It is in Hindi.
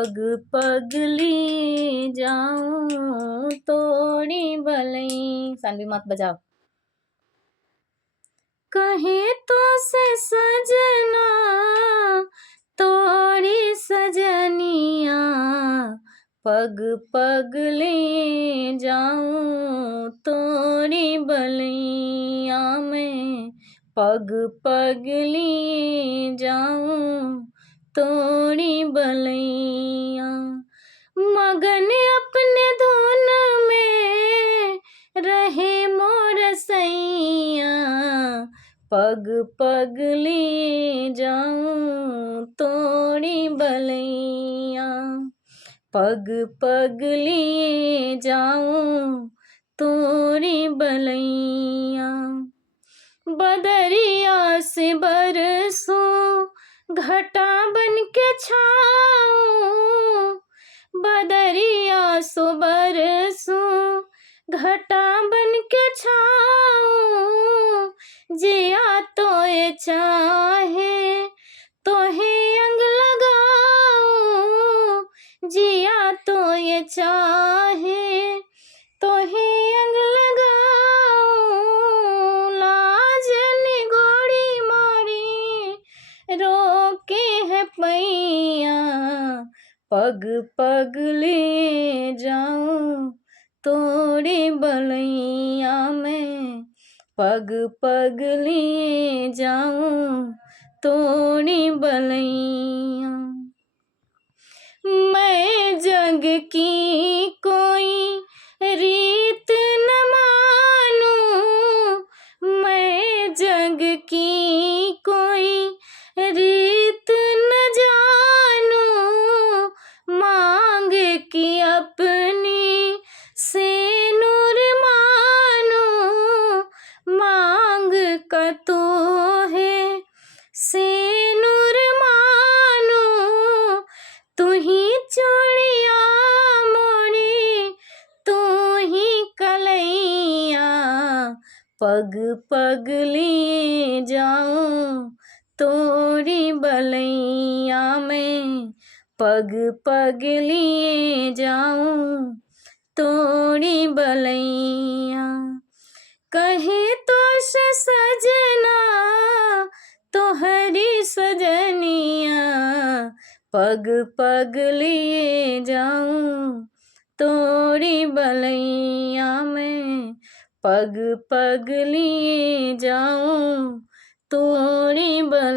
पग पग ले जाऊं तोड़ी बलई। सानवी मत बजाओ। कहे तो से सजना तोड़ी सजनिया, पग पग ले जाऊं तोड़ी बलैया में, पग पग ले जाऊं तोड़ी बलैया। मगन अपने धुन में रहे मोर सैया, पग पग ले जाऊं तोड़ी बलैया, पग पग ले जाऊं तोड़ी बलैया। बदरिया से बरसों घटा बन के छाऊं, बदरिया सो बरसों घटा बन के छाऊं, जिया तो ये चाहे तो है अंग लगाऊं, जिया तो ये चाहे तो है अंग लगाऊं। लाज निगोड़ी मोरी रोके है पैया, पग पग ले जाऊं तोड़ी बलैया में, पग पग ले जाऊं तोड़ी बलैया। मैं जग की कोई रीत न मानूं, मैं जग की कोई रीत न जानूं, मांग की अपनी से नूर मानूं, मांग का तो है से नूर मानूं। तू ही चूड़िया मोरी तू ही कलैया, पग पग ले जाऊं तोड़ी बलैया में, पग पग ले जाऊं तोड़ी बलैया। कहे तो से सजना तोहरी सजनिया, पग पग ले जाऊं तोड़ी बलैया में, पग पग ले जाऊं तोड़ी बलैया।